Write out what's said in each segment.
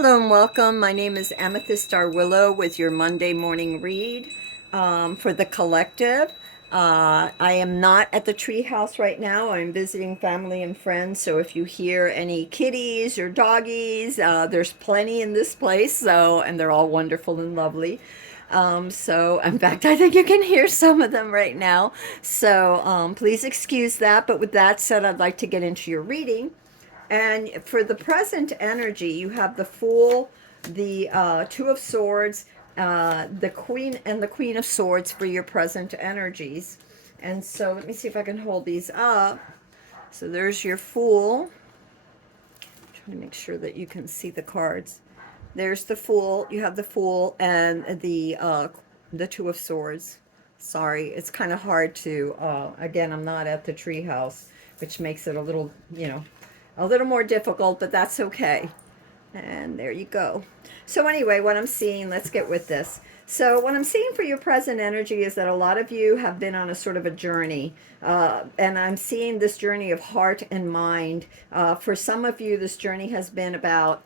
Hello and welcome. My name is Amethyst Willow with your Monday morning read for the collective. I am not at the treehouse right now. I'm visiting family and friends. So if you hear any kitties or doggies, there's plenty in this place. And they're all wonderful and lovely. In fact, I think you can hear some of them right now. Please excuse that. But with that said, I'd like to get into your reading. And for the present energy, you have the Fool, the Two of Swords, the Queen, and the Queen of Swords for your present energies. And so let me see if I can hold these up. So there's your Fool. I'm trying to make sure that you can see the cards. There's the Fool. You have the Fool and the Two of Swords. Sorry, it's kind of hard to. Again, I'm not at the treehouse, which makes it a little, a little more difficult, but that's okay. And there you go. So anyway, what I'm seeing, let's get with this. So what I'm seeing for your present energy is that a lot of you have been on a sort of a journey. And I'm seeing this journey of heart and mind. For some of you, this journey has been about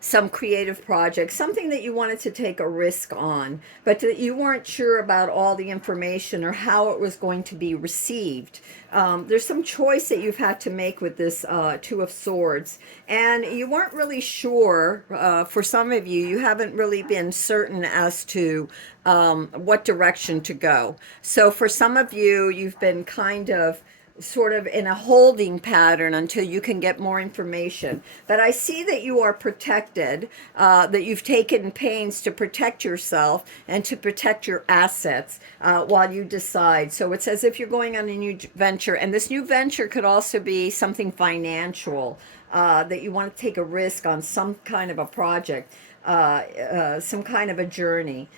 some creative project, something that you wanted to take a risk on, but that you weren't sure about all the information or how it was going to be received. There's some choice that you've had to make with this Two of Swords, and you weren't really sure. For some of you, you haven't really been certain as to what direction to go. So for some of you, you've been kind of sort of in a holding pattern until you can get more information. But I see that you are protected, that you've taken pains to protect yourself and to protect your assets while you decide. So it's as if you're going on a new venture, and this new venture could also be something financial, that you want to take a risk on some kind of a project. Some kind of a journey.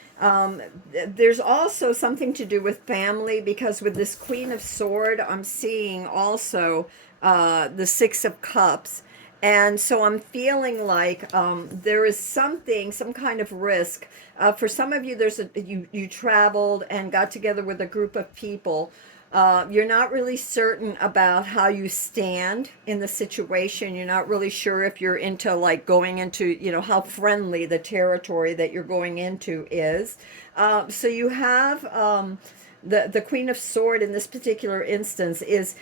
There's also something to do with family because with this Queen of Sword, I'm seeing also the Six of Cups. And so I'm feeling like there is something, some kind of risk. For some of you, you traveled and got together with a group of people. You're not really certain about how you stand in the situation. You're not really sure if you're into like going into, how friendly the territory that you're going into is. So you have the Queen of Sword in this particular instance is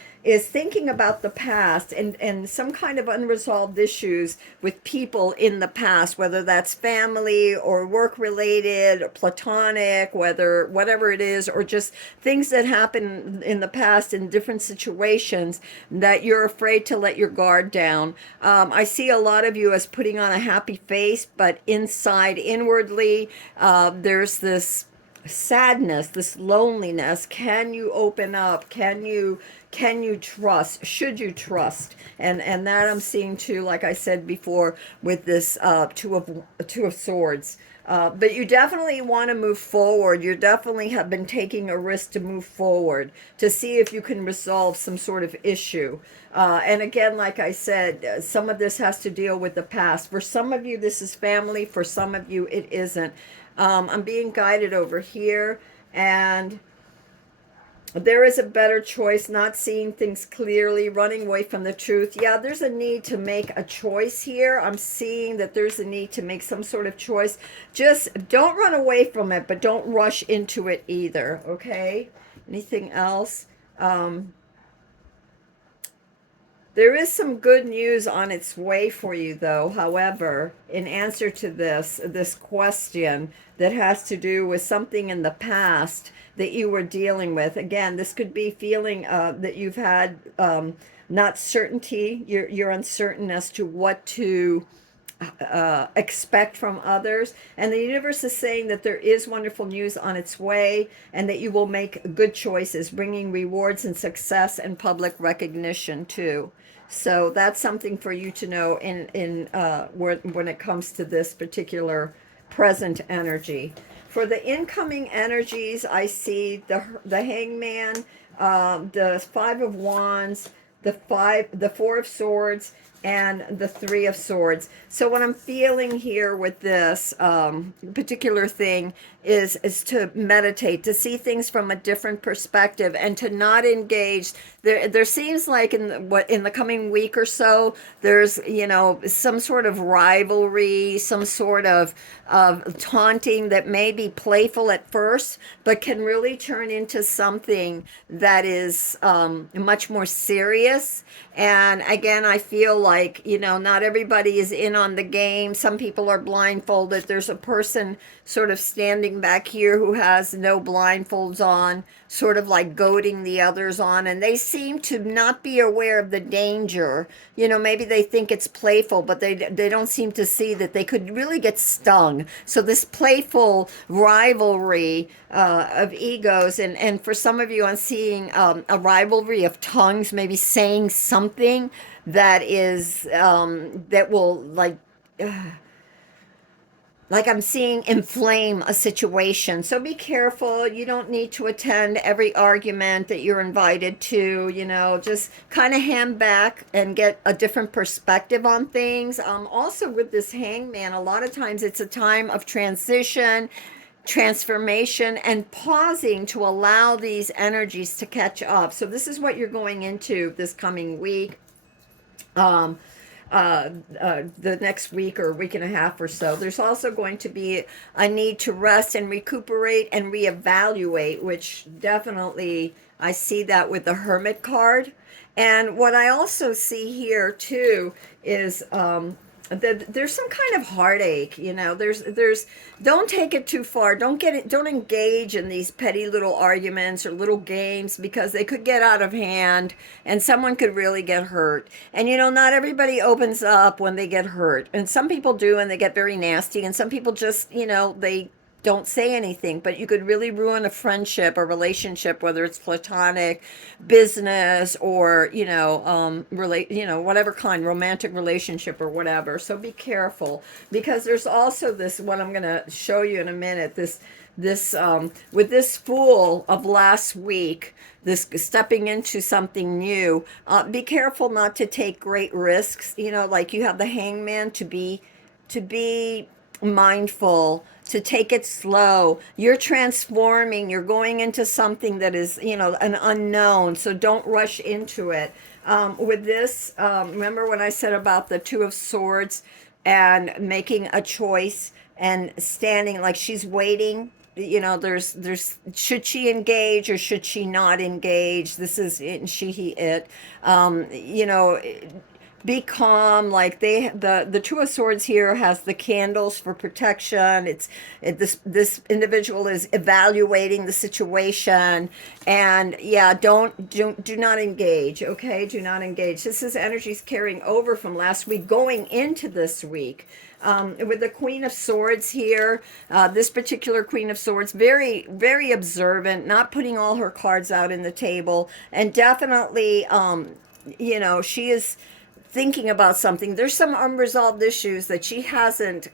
thinking about the past and some kind of unresolved issues with people in the past, whether that's family or work related, or platonic, whatever it is, or just things that happen in the past in different situations that you're afraid to let your guard down. I see a lot of you as putting on a happy face, but inwardly, there's this sadness, this loneliness. Can you open up? Can you trust? Should you trust? And that I'm seeing too, like I said before, with this two of swords. But you definitely want to move forward. You definitely have been taking a risk to move forward to see if you can resolve some sort of issue. And again, like I said, some of this has to deal with the past. For some of you, this is family. For some of you, it isn't. I'm being guided over here, and there is a better choice, not seeing things clearly, running away from the truth. Yeah, there's a need to make a choice here. I'm seeing that there's a need to make some sort of choice. Just don't run away from it, but don't rush into it either, okay? Anything else? There is some good news on its way for you, though. However, in answer to this question that has to do with something in the past that you were dealing with, again, this could be feeling that you've had not certainty. You're uncertain as to what to expect from others. And the universe is saying that there is wonderful news on its way and that you will make good choices, bringing rewards and success and public recognition too. So that's something for you to know when it comes to this particular present energy. For the incoming energies, I see the Hangman, the Five of Wands, the Four of Swords, and the Three of Swords. So what I'm feeling here with this particular thing is to meditate, to see things from a different perspective, and to not engage. There seems like in the coming week or so, there's some sort of rivalry, some sort of taunting that may be playful at first, but can really turn into something that is much more serious. And again, I feel like, not everybody is in on the game. Some people are blindfolded. There's a person sort of standing back here who has no blindfolds on, sort of like goading the others on. And they seem to not be aware of the danger. Maybe they think it's playful, but they don't seem to see that they could really get stung. So this playful rivalry of egos, and for some of you, I'm seeing a rivalry of tongues, maybe saying something that is that will like I'm seeing inflame a situation. So be careful. You don't need to attend every argument that you're invited to. Just kind of hand back and get a different perspective on things. Also, with this hangman, a lot of times it's a time of transition, transformation, and pausing to allow these energies to catch up. So this is what you're going into this coming week. The next week or week and a half or so. There's also going to be a need to rest and recuperate and reevaluate, which definitely I see that with the Hermit card. And what I also see here too is there's some kind of heartache. There's don't take it too far. Don't engage in these petty little arguments or little games, because they could get out of hand and someone could really get hurt. And not everybody opens up when they get hurt, and some people do, and they get very nasty, and some people just they don't say anything. But you could really ruin a friendship, a relationship, whether it's platonic, business, or whatever kind, romantic relationship or whatever. So be careful, because there's also this, what I'm going to show you in a minute, this with this Fool of last week, this stepping into something new. Be careful not to take great risks. Like you have the Hangman, to be mindful, to take it slow. You're transforming, you're going into something that is, an unknown. So don't rush into it. With this, remember when I said about the Two of Swords and making a choice and standing, like she's waiting. There's should she engage or should she not engage? This is it, she, he, it. Be calm. Like the Two of Swords here has the candles for protection. This individual is evaluating the situation, and yeah, do not engage. Okay, do not engage. This is energies carrying over from last week going into this week. With the Queen of Swords here, this particular Queen of Swords, very, very observant, not putting all her cards out in the table, and definitely, she is thinking about something. There's some unresolved issues that she hasn't.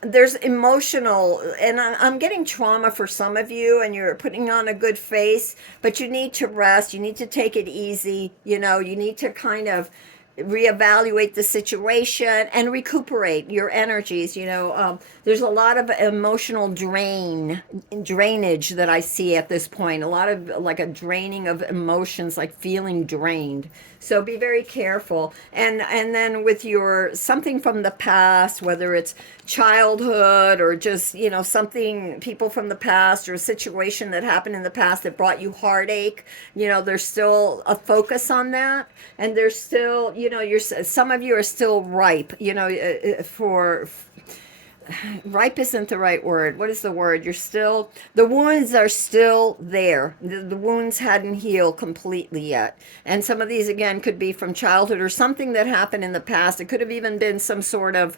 There's emotional, and I'm getting trauma for some of you, and you're putting on a good face, but you need to rest. You need to take it easy. You need to kind of reevaluate the situation and recuperate your energies. There's a lot of emotional drainage that I see at this point. A lot of like a draining of emotions, like feeling drained. So be very careful. And then with your something from the past, whether it's childhood or just something, people from the past, or a situation that happened in the past that brought you heartache, there's still a focus on that. And there's still, some of you are still ripe, for ripe isn't the right word. What is the word? The wounds are still there. The wounds hadn't healed completely yet. And some of these, again, could be from childhood or something that happened in the past. It could have even been some sort of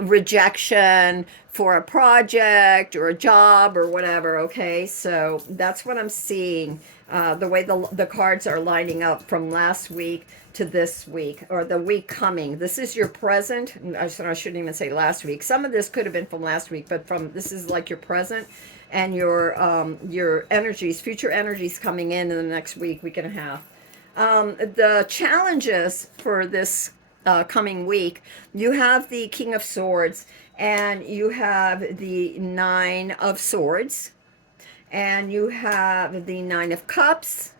rejection for a project or a job or whatever. Okay, so that's what I'm seeing. The way the cards are lining up from last week to this week, or the week coming. This is your present. I shouldn't even say last week. Some of this could have been from last week, but this is like your present and your energies, future energies coming in the next week and a half. The challenges for this coming week, you have the King of Swords, and you have the Nine of Swords, and you have the Nine of Cups,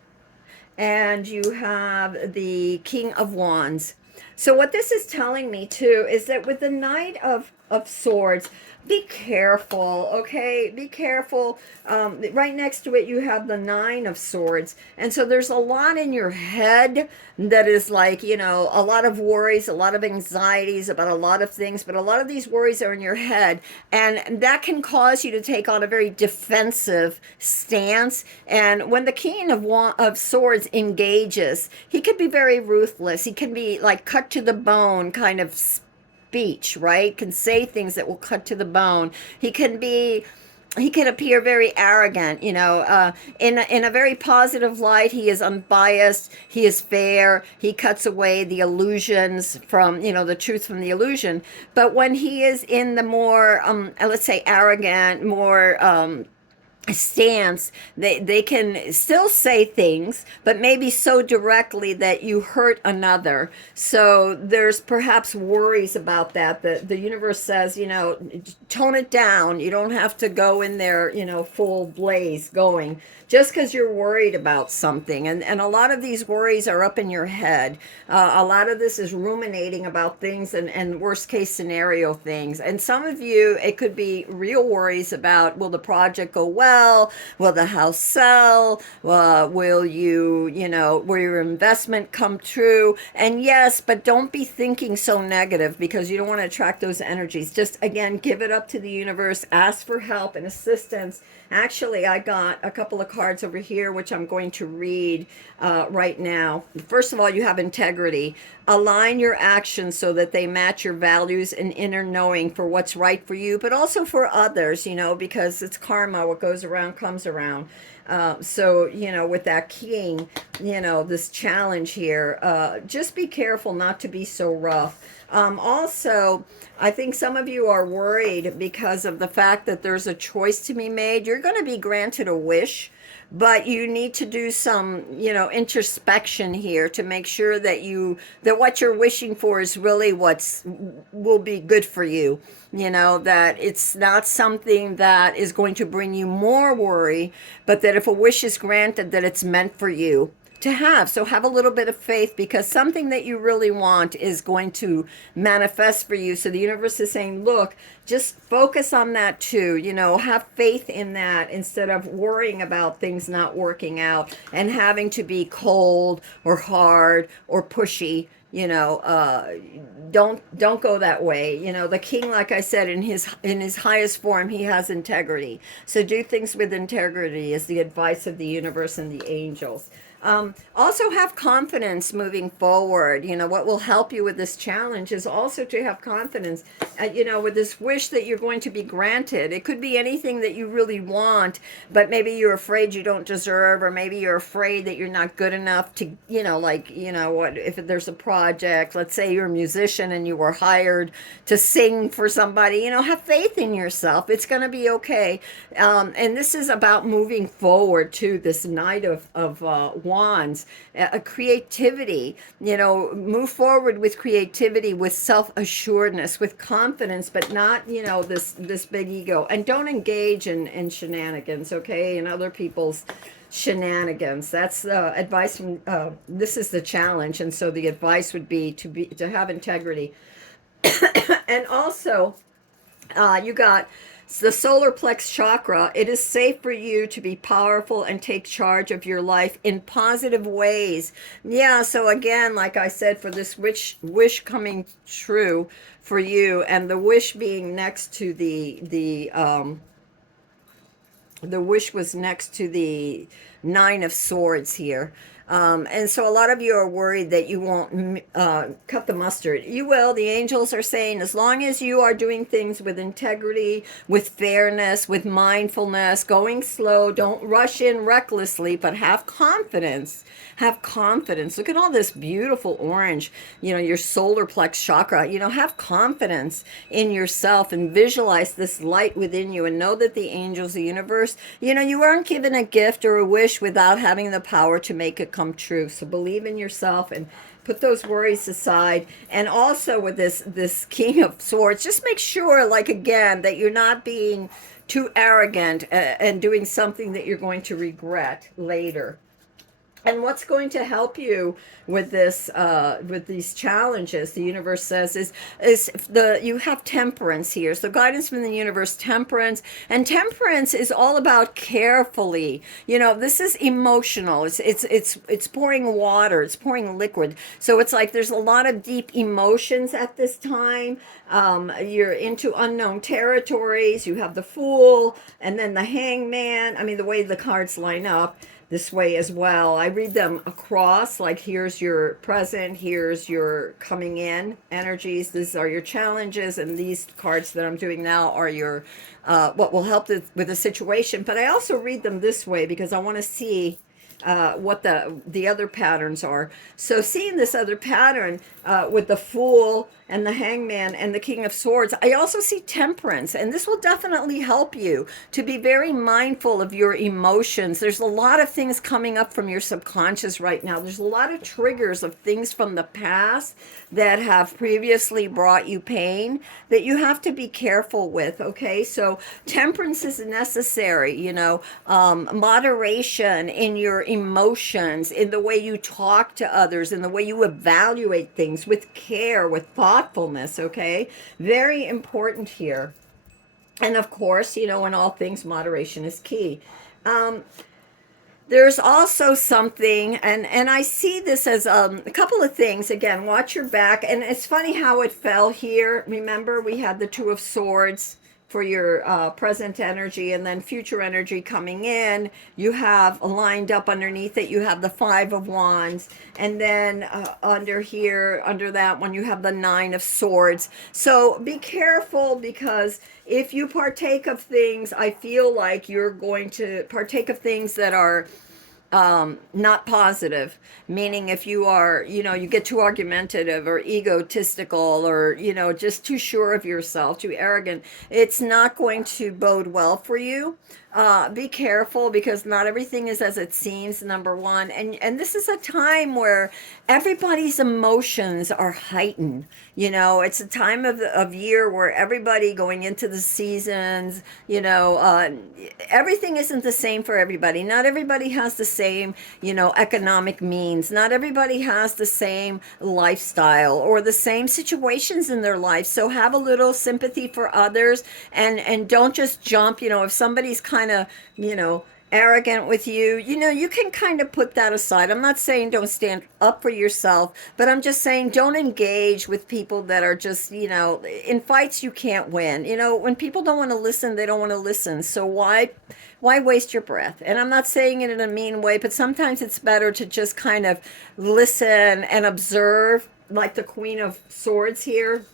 and you have the King of Wands. So what this is telling me too is that with the Knight of Swords, be careful, okay? Be careful. Right next to it, you have the Nine of Swords. And so there's a lot in your head that is like, a lot of worries, a lot of anxieties about a lot of things, but a lot of these worries are in your head. And that can cause you to take on a very defensive stance. And when the King of Swords engages, he could be very ruthless. He can be like cut to the bone kind of speech, right? Can say things that will cut to the bone. He can appear very arrogant, in a very positive light. He is unbiased, he is fair, he cuts away the illusions from, the truth from the illusion. But when he is in the more let's say arrogant, more stance, they can still say things, but maybe so directly that you hurt another. So there's perhaps worries about that. The universe says, tone it down. You don't have to go in there, full blaze going, just because you're worried about something. And a lot of these worries are up in your head. A lot of this is ruminating about things and worst case scenario things. And some of you, it could be real worries about, will the project go well? Will the house sell? Will will your investment come true? And yes, but don't be thinking so negative, because you don't want to attract those energies. Just again, give it up to the universe, ask for help and assistance. Actually, I got a couple of cards over here, which I'm going to read right now. First of all, you have integrity. Align your actions so that they match your values and inner knowing for what's right for you, but also for others, because it's karma. What goes around comes around. So, with that king, this challenge here, just be careful not to be so rough. Also, I think some of you are worried because of the fact that there's a choice to be made. You're going to be granted a wish, but you need to do some, introspection here to make sure that what you're wishing for is really will be good for you. That it's not something that is going to bring you more worry, but that if a wish is granted, that it's meant for you to have. So have a little bit of faith, because something that you really want is going to manifest for you. So the universe is saying, look, just focus on that too. Have faith in that instead of worrying about things not working out and having to be cold or hard or pushy. Don't go that way. The king, like I said, in his highest form, he has integrity. So do things with integrity is the advice of the universe and the angels. Also have confidence moving forward. What will help you with this challenge is also to have confidence, with this wish that you're going to be granted. It could be anything that you really want, but maybe you're afraid you don't deserve, or maybe you're afraid that you're not good enough to, what if there's a project, let's say you're a musician and you were hired to sing for somebody, have faith in yourself. It's going to be okay. And this is about moving forward to this Knight of Wands, creativity, move forward with creativity, with self-assuredness, with confidence, but not, this big ego. And don't engage in shenanigans, okay, and other people's shenanigans. That's advice from, this is the challenge. And so the advice would be to have integrity. And also, you got the solar plex chakra. It is safe for you to be powerful and take charge of your life in positive ways. Yeah, so again, like I said, for this wish coming true for you, and the wish being next to the wish was next to the Nine of Swords here. And so a lot of you are worried that you won't cut the mustard. You will. The angels are saying, as long as you are doing things with integrity, with fairness, with mindfulness, going slow, don't rush in recklessly, but have confidence. Have confidence. Look at all this beautiful orange, your solar plex chakra. Have confidence in yourself and visualize this light within you, and know that the angels, the universe, you aren't given a gift or a wish without having the power to make it come true. So believe in yourself and put those worries aside. And also with this King of Swords, just make sure, like, again, that you're not being too arrogant and doing something that you're going to regret later. And what's going to help you with this, with these challenges, the universe says, is the you have temperance here. So guidance from the universe, temperance, and temperance is all about carefully. You know, this is emotional. It's pouring water. It's pouring liquid. So it's like there's a lot of deep emotions at this time. You're into unknown territories. You have the Fool, and then the Hangman. I mean, the way the cards line up this way as well. I read them across, like here's your present, here's your coming in energies, these are your challenges, and these cards that I'm doing now are your what will help with the situation. But I also read them this way because I want to see what the other patterns are. So seeing this other pattern with the Fool and the Hangman and the King of Swords, I also see temperance, and this will definitely help you to be very mindful of your emotions. There's a lot of things coming up from your subconscious right now. There's a lot of triggers of things from the past that have previously brought you pain that you have to be careful with. Okay, so temperance is necessary. You know, moderation in your emotions, in the way you talk to others, in the way you evaluate things, with care, with thoughtfulness. Okay, very important here. And of course, you know, in all things, moderation is key. Um, there's also something, and I see this as a couple of things. Again, watch your back. And it's funny how it fell here. Remember, we had the Two of Swords for your present energy, and then future energy coming in. You have lined up underneath it, you have the Five of Wands, and then under here, under that one, you have the Nine of Swords. So be careful, because if you partake of things, I feel like you're going to partake of things that are not positive. Meaning, if you are, you know, you get too argumentative or egotistical, or, you know, just too sure of yourself, too arrogant, it's not going to bode well for you. Be careful, because not everything is as it seems, number one. And this is a time where everybody's emotions are heightened. You know, it's a time of year where everybody going into the seasons, you know, everything isn't the same for everybody. Not everybody has the same, you know, economic means. Not everybody has the same lifestyle or the same situations in their life. So have a little sympathy for others, and don't just jump. You know, if somebody's kind of, you know, arrogant with you, you know, you can kind of put that aside. I'm not saying don't stand up for yourself, but I'm just saying don't engage with people that are just, you know, in fights you can't win. You know, when people don't want to listen, they don't want to listen. So why waste your breath? And I'm not saying it in a mean way, but sometimes it's better to just kind of listen and observe, like the Queen of Swords here,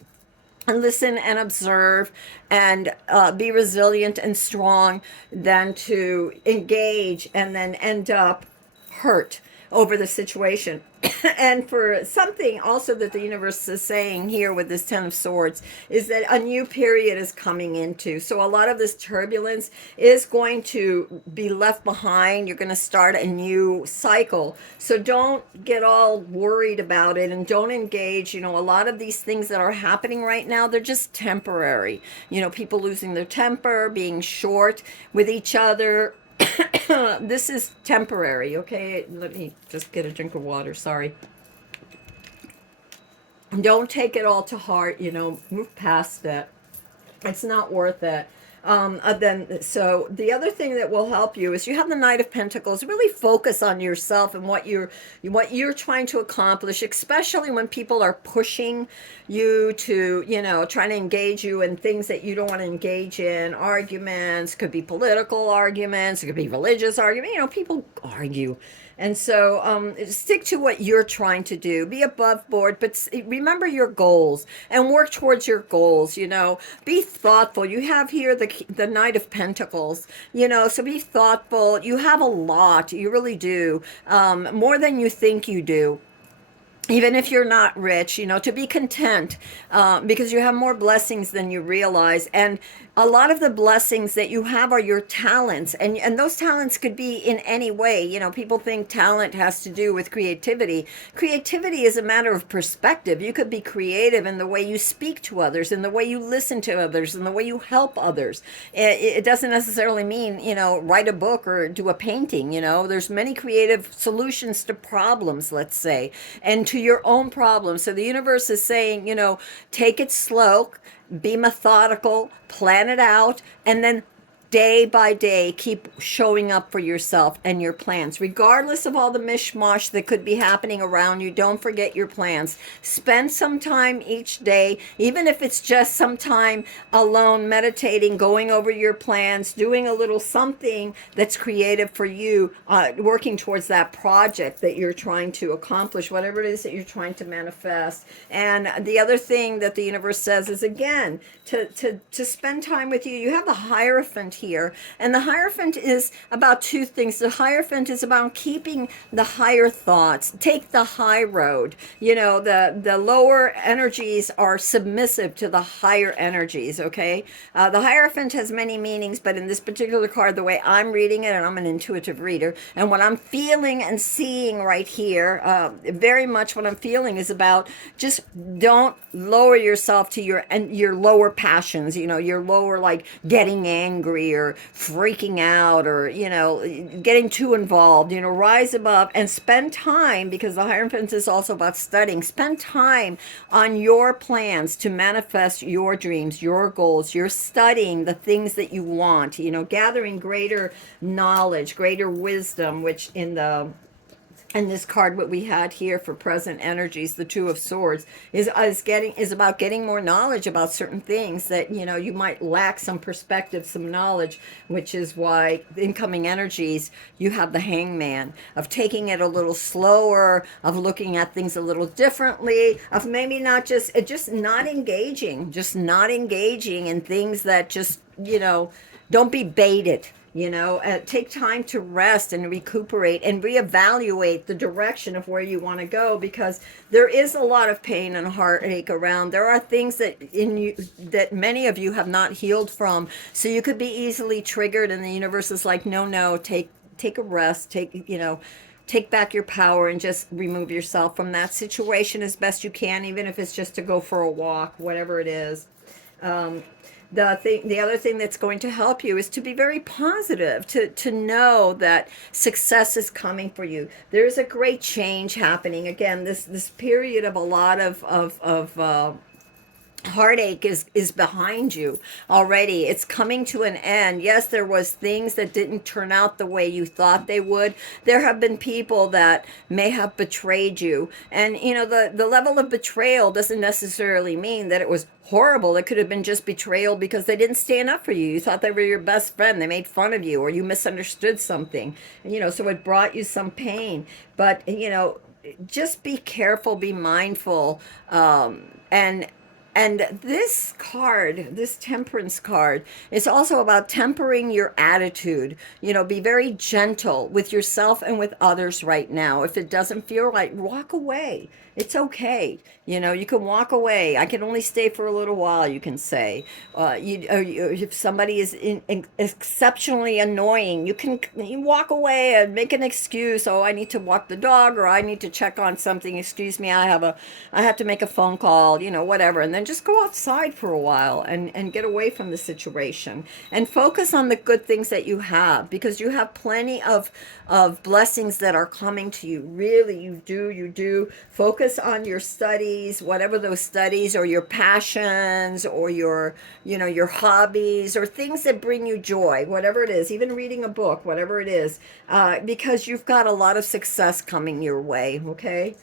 and listen and observe, and be resilient and strong, than to engage and then end up hurt over the situation. And for something also that the universe is saying here with this Ten of Swords is that a new period is coming into. So a lot of this turbulence is going to be left behind. You're going to start a new cycle. So don't get all worried about it, and don't engage. You know, a lot of these things that are happening right now, they're just temporary. You know, people losing their temper, being short with each other. This is temporary. Okay, let me just get a drink of water. Sorry. Don't take it all to heart. You know, move past it. It's not worth it. Then, so the other thing that will help you is you have the Knight of Pentacles. Really focus on yourself and what you're trying to accomplish, especially when people are pushing you to, you know, trying to engage you in things that you don't want to engage in. Arguments, could be political arguments, it could be religious arguments. You know, people argue. And so stick to what you're trying to do. Be above board, but remember your goals and work towards your goals. You know, be thoughtful. You have here the Knight of Pentacles, you know, so be thoughtful. You have a lot. You really do. More than you think you do. even if you're not rich, to be content, because you have more blessings than you realize. And a lot of the blessings that you have are your talents, and those talents could be in any way. People think talent has to do with creativity. Creativity is a matter of perspective. You could be creative in the way you speak to others, in the way you listen to others, in the way you help others. It doesn't necessarily mean, write a book or do a painting. There's many creative solutions to problems, let's say, and to your own problems. So the universe is saying, take it slow, be methodical, plan it out, and then day by day keep showing up for yourself and your plans, regardless of all the mishmash that could be happening around you. Don't forget your plans. Spend some time each day, even if it's just some time alone, meditating, going over your plans, doing a little something that's creative for you, working towards that project that you're trying to accomplish, whatever it is that you're trying to manifest. And the other thing that the universe says is, again, to spend time with you. You have the Hierophant here, and the Hierophant is about two things. The Hierophant is about keeping the higher thoughts. Take the high road. The lower energies are submissive to the higher energies. Okay, the Hierophant has many meanings, but in this particular card, the way I'm reading it, and I'm an intuitive reader, and what I'm feeling and seeing right here, very much what I'm feeling is about, just don't lower yourself to your lower passions, your lower, like getting angry or freaking out or, getting too involved. Rise above and spend time, because the Hierophant is also about studying. Spend time on your plans to manifest your dreams, your goals. You're studying the things that you want, gathering greater knowledge, greater wisdom, which in this card, what we had here for present energies, the Two of Swords, is about getting more knowledge about certain things that you might lack some perspective, some knowledge, which is why incoming energies, you have the Hangman, of taking it a little slower, of looking at things a little differently, of maybe not just not engaging, in things that just don't be baited. Take time to rest and recuperate and reevaluate the direction of where you want to go, because there is a lot of pain and heartache around. There are things that in you that many of you have not healed from, so you could be easily triggered, and the universe is like, no, take a rest, take back your power and just remove yourself from that situation as best you can, even if it's just to go for a walk, whatever it is. um, the other thing that's going to help you is to be very positive, to know that success is coming for you. There's a great change happening. Again, this period of a lot of heartache is behind you already. It's coming to an end. Yes, there was things that didn't turn out the way you thought they would. There have been people that may have betrayed you, and the level of betrayal doesn't necessarily mean that it was horrible. It could have been just betrayal because they didn't stand up for you. You thought they were your best friend, they made fun of you, or you misunderstood something, so it brought you some pain. But just be careful, be mindful, and this card, this Temperance card, is also about tempering your attitude. Be very gentle with yourself and with others right now. If it doesn't feel right, walk away. It's okay. You can walk away. I can only stay for a little while, you can say. If somebody is exceptionally annoying, you walk away and make an excuse. Oh, I need to walk the dog, or I need to check on something. Excuse me, I have to make a phone call, whatever. And then just go outside for a while and get away from the situation and focus on the good things that you have, because you have plenty of blessings that are coming to you. Really, you do. Focus on your studies, whatever those studies, or your passions, or your hobbies, or things that bring you joy, whatever it is, even reading a book, whatever it is, because you've got a lot of success coming your way. Okay.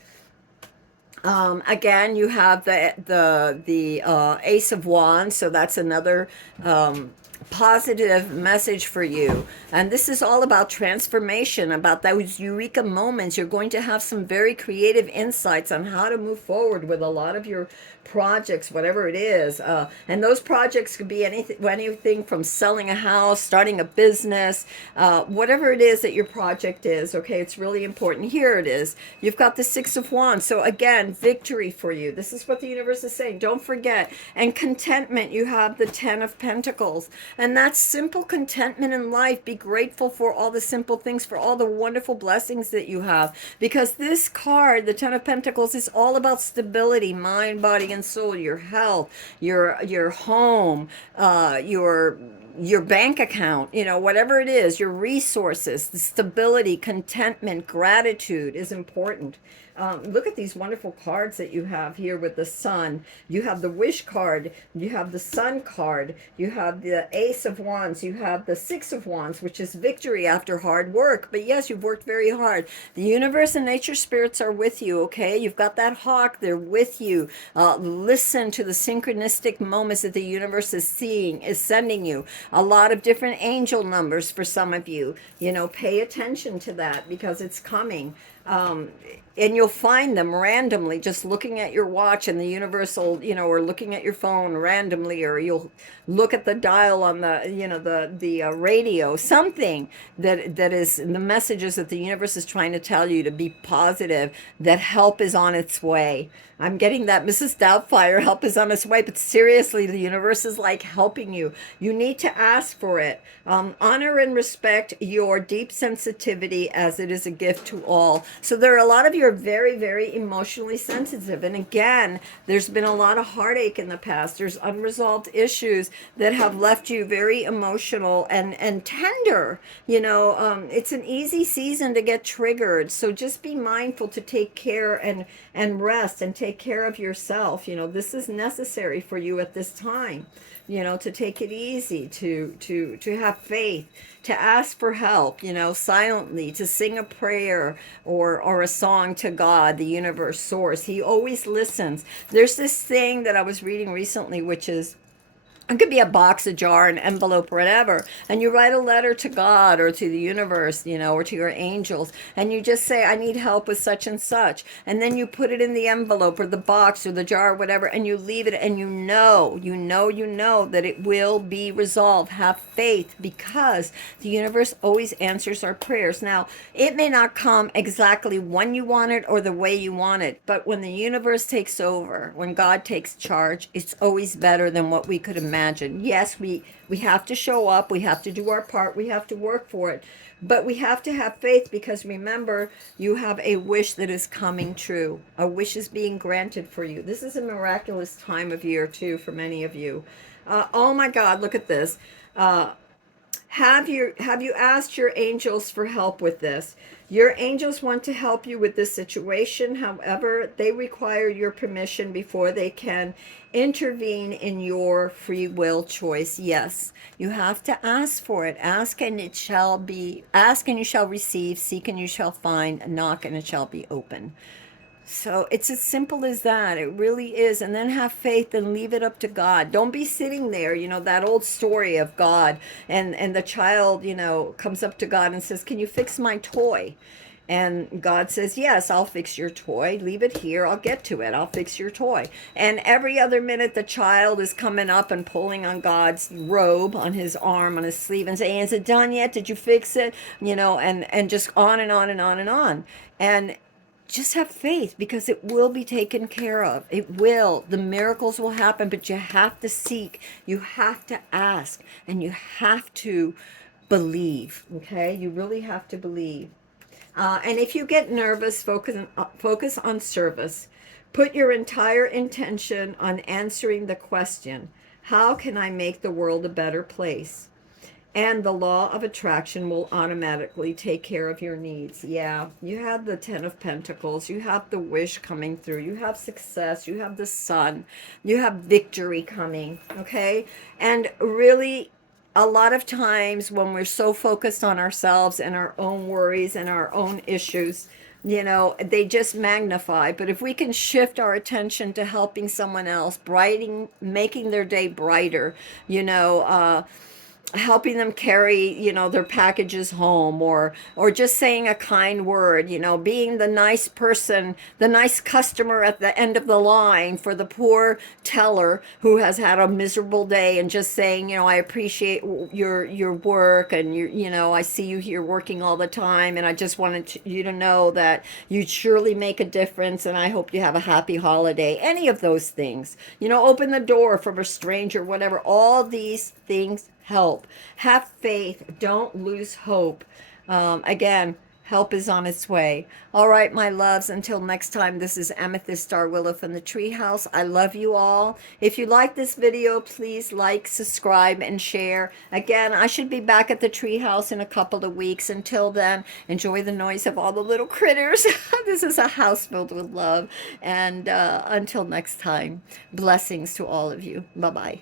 Again, you have the Ace of Wands, so that's another positive message for you. And this is all about transformation, about those eureka moments. You're going to have some very creative insights on how to move forward with a lot of your projects, whatever it is. And those projects could be anything from selling a house, starting a business, whatever it is that your project is. Okay, it's really important. Here it is. You've got the Six of Wands. So again, victory for you. This is what the universe is saying. Don't forget. And contentment, you have the Ten of Pentacles. And that's simple contentment in life. Be grateful for all the simple things, for all the wonderful blessings that you have. Because this card, the Ten of Pentacles, is all about stability, mind, body, and soul, your health, your home, your bank account, whatever it is, your resources, the stability, contentment, gratitude is important. Look at these wonderful cards that you have here with the Sun. You have the Wish card. You have the Sun card. You have the Ace of Wands. You have the Six of Wands, which is victory after hard work. But yes, you've worked very hard. The universe and nature spirits are with you, okay? You've got that hawk. They're with you. Listen to the synchronistic moments that the universe is sending you. A lot of different angel numbers for some of you. Pay attention to that because it's coming. And you'll find them randomly just looking at your watch, and the universe will, or looking at your phone randomly, or you'll look at the dial on the radio, something that is the messages that the universe is trying to tell you to be positive, that help is on its way. I'm getting that, Mrs. Doubtfire, help is on its way. But seriously, the universe is like helping you. You need to ask for it. Honor and respect your deep sensitivity, as it is a gift to all. So there are a lot of you are very, very emotionally sensitive. And again, there's been a lot of heartache in the past. There's unresolved issues that have left you very emotional and tender. It's an easy season to get triggered. So just be mindful to take care and rest and take care of yourself. This is necessary for you at this time, to take it easy, to have faith, to ask for help, silently, to sing a prayer or a song to God, the universe, source. He always listens. There's this thing that I was reading recently, which is, it could be a box, a jar, an envelope, whatever. And you write a letter to God or to the universe, or to your angels. And you just say, I need help with such and such. And then you put it in the envelope or the box or the jar or whatever. And you leave it, and you know that it will be resolved. Have faith, because the universe always answers our prayers. Now, it may not come exactly when you want it or the way you want it. But when the universe takes over, when God takes charge, it's always better than what we could imagine. Yes, we have to show up, we have to do our part, we have to work for it, but we have to have faith, because remember, you have a wish that is coming true. A wish is being granted for you. This is a miraculous time of year too for many of you. Oh my God, look at this. Have you asked your angels for help with this? Your angels want to help you with this situation. However, they require your permission before they can intervene in your free will choice. Yes, you have to ask for it. Ask and it shall be. Ask and you shall receive. Seek and you shall find. Knock and it shall be open. So it's as simple as that. It really is. And then have faith and leave it up to God. Don't be sitting there, that old story of God and the child, comes up to God and says, can you fix my toy? And God says, yes, I'll fix your toy. Leave it here. I'll get to it. I'll fix your toy. And every other minute, the child is coming up and pulling on God's robe, on his arm, on his sleeve, and saying, is it done yet? Did you fix it? And just on and on and on and on. And just have faith, because it will be taken care of. It will. The miracles will happen, but you have to seek. You have to ask. And you have to believe. Okay? You really have to believe. And if you get nervous, focus on service. Put your entire intention on answering the question, how can I make the world a better place? And the law of attraction will automatically take care of your needs. Yeah, you have the Ten of Pentacles. You have the wish coming through. You have success. You have the sun. You have victory coming, okay? And really, a lot of times when we're so focused on ourselves and our own worries and our own issues, they just magnify. But if we can shift our attention to helping someone else, making their day brighter, helping them carry, their packages home, or just saying a kind word, being the nice person, the nice customer at the end of the line for the poor teller who has had a miserable day, and just saying, I appreciate your work, and I see you here working all the time, and I just wanted you to know that you surely make a difference, and I hope you have a happy holiday. Any of those things, open the door from a stranger, whatever. All these things help. Have faith. Don't lose hope. Again, help is on its way. All right, my loves, until next time, this is Amethyst Star Willow from the Treehouse. I love you all. If you like this video, please like, subscribe, and share. Again, I should be back at the Treehouse in a couple of weeks. Until then, enjoy the noise of all the little critters. This is a house filled with love. And until next time, blessings to all of you. Bye-bye.